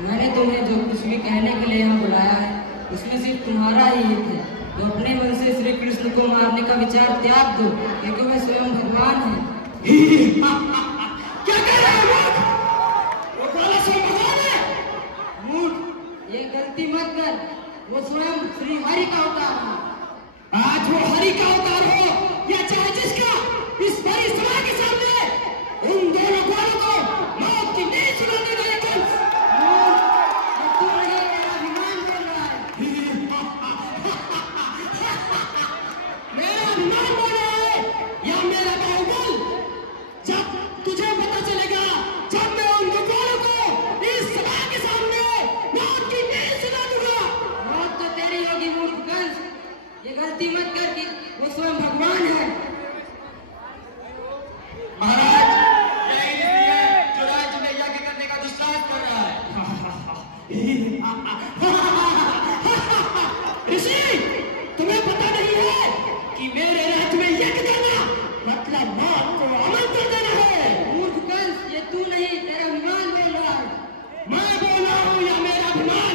मैंने तुम्हें जो कुछ भी कहने के लिए यहाँ बुलाया है उसमें सिर्फ तुम्हारा ही हित है। तो अपने मन से श्री कृष्ण को मारने का विचार त्याग दो, क्योंकि वह स्वयं भगवान है। क्या कह रहे हो मूर्ख? वो काला स्वयं भगवान है? मूर्ख, ये गलती मत कर, वो स्वयं श्री हरि का अवतार है। आज वो हरि का अवतार हो या चाहे जिसका, इस बड़ी सभा के सामने उन दोनों ग्वालों को मौत की नींद सुनाने का एक कंस। तू नहीं, तेरा अभिमान बोल रहा है। मेरा अभिमान बोल रहा है या मेरा बाहुबल? जब तुझे पता चलेगा, जब मैं उन दो ग्वालों को इस सभा के सामने मौत की नींद सुना दूंगा। मौत तो तेरी होगी मूर्ख कंस। ये गलती मत कर कि वो स्वयं भगवान है। महाराज, यही इसलिए जो राज्य में यज्ञ करने का दुस्साहस कर रहा है। ऋषि, तुम्हें पता नहीं है कि मेरे राज्य में यज्ञ करना मतलब मौत को आमंत्रण देना है। मूर्ख कंस, ये तू नहीं, तेरा अभिमान बोल रहा है। मैं बोल रहा हूँ या मेरा अभिमान,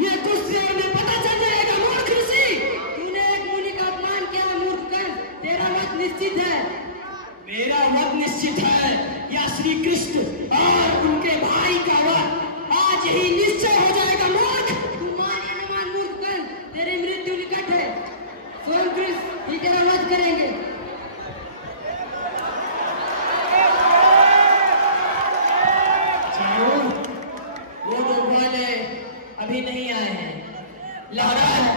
ये कुछ देर में पता चल जाएगा मूर्ख ऋषि। तूने एक मुनि का अपमान किया मूर्ख कंस, तेरा वध निश्चित है। मेरा वध निश्चित है या श्री कृष्ण और उनके भाई का वध आज ही निश्चय हो जाएगा मूर्ख। तू मान या न मान मूर्ख कंस, तेरी मृत्यु निकट है। स्वयं कृष्ण ही तेरा वध करेंगे। जरूर, वो दो ग्वाले अभी नहीं आए हैं। लग रहा है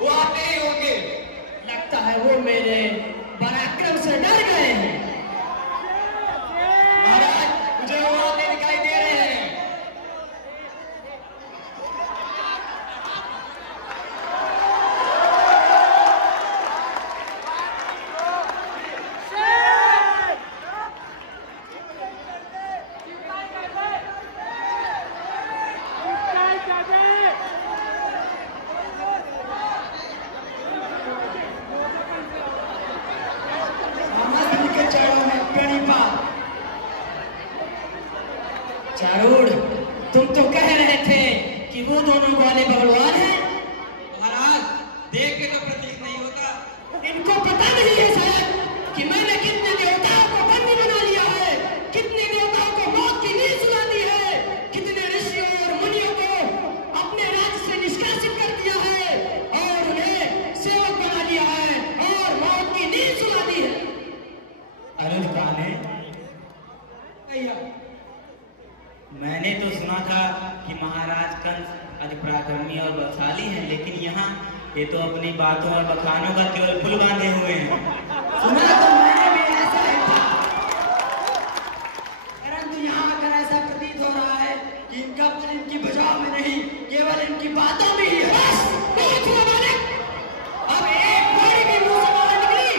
वो आते ही होंगे। लगता है वो मेरे पराक्रम से डर गए हैं। महाराज, मुझे वो आते दिखाई दे रहे हैं। चारूर, तुम तो कह रहे थे कि वो दोनों ग्वाले भगवान हैं। महाराज, देख के तो प्रतीक नहीं होता। इनको पता नहीं है शायद कि मैंने कितने देवताओं को बंदी बना लिया है, कितने देवताओं को मौत की नींद सुना दी है, कितने ऋषियों और मुनियों को अपने राज्य से निष्कासित कर दिया है और उन्हें सेवक बना लिया है और मौत की नींद सुना दी है। अरुण काने, मैंने तो सुना था कि महाराज कंस अति पराक्रमी और बलशाली हैं, लेकिन यहाँ ये तो अपनी बातों और बखानों का केवल पुल बांधे हुए हैं। सुना तो मैंने भी ऐसा ही था, परंतु यहाँ आकर ऐसा प्रतीत हो रहा है कि इनका बल इनकी भुजाओं में नहीं, केवल इनकी बातों में ही है। बस, बहुत हुआ मालिक। अब एक बारी भी मुंह से बाहर निकली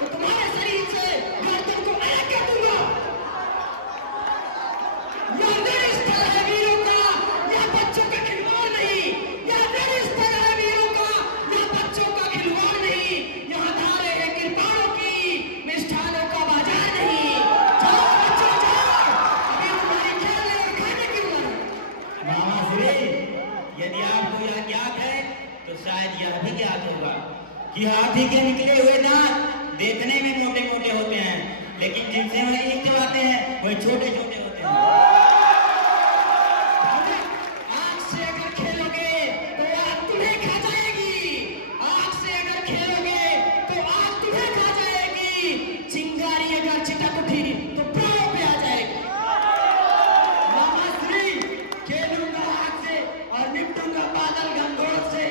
तो तुम्हारे शरीर से गर्दन को अलग कर दूंगा। यह निरस्तर है वीरों का, यह बच्चों का खिलवाड़ नहीं। यह निरस्तर है वीरों का, यह बच्चों का खिलवाड़ नहीं। यहाँ धारे हैं कृपाणों की, मिष्ठानों का बाजार नहीं। जाओ बच्चों जाओ, अभी तुम्हारी खेलने और खाने की उम्र है। मामा श्री, यदि आपको यह ज्ञात है तो शायद यह भी ज्ञात होगा कि हाथी के निकले हुए दांत देखने में मोटे मोटे होते हैं, लेकिन जिनसे वह ईंट चबाते हैं वह छोटे छोटे होते हैं। आग से अगर खेलोगे तो आग तुम्हें खा जाएगी। आग से अगर खेलोगे तो आग तुम्हें खा जाएगी। चिंगारी अगर चिटक उठी तो प्राणों पे आ जाएगी। मामा श्री, खेलूंगा आग से और निपटूंगा बादल गंगोर से।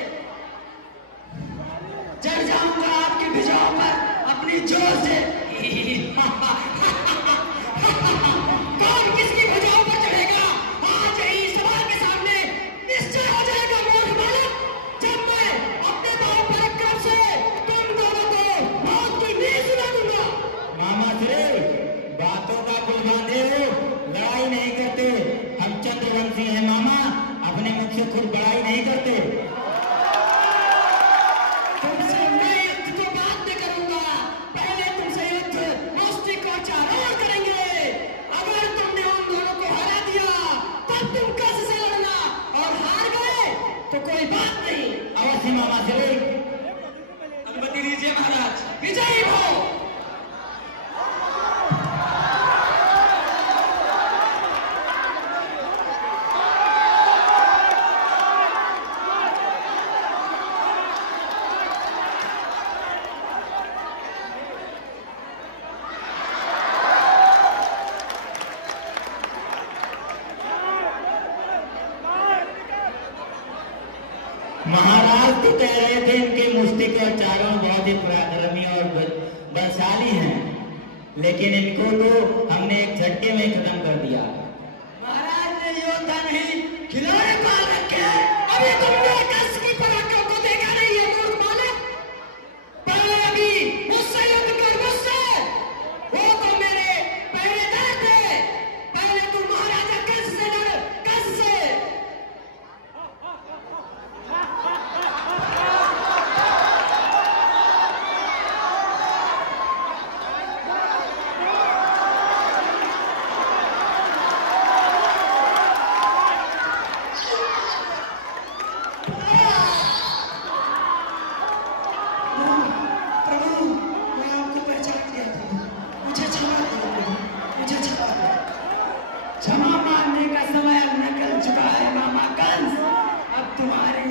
चढ़ जाऊंगा आपकी भुजाओं पर अपनी जोर से। महाराज तो कह रहे थे इनके मुस्तिक और चारों बहुत ही पराक्रमी और बलशाली हैं, लेकिन इनको तो हमने एक झटके में खत्म कर दिया। महाराज ने योद्धा नहीं खिलौने पाल रखे हैं। अभी तुमने कस की पराक्रम को देखा नहीं है मूर्ख बालक। पहले अभी मुझसे युद्ध कर, मुझसे। वो तो मेरे पहरेदार थे। पहले तुम महाराजा कस से लड़, कस से। प्रभु, मैं आपको पहचान लिया था। मुझे क्षमा करो प्रभु, मुझे क्षमा करो। क्षमा मांगने का समय अब निकल चुका है मामा कंस। अब तुम्हारी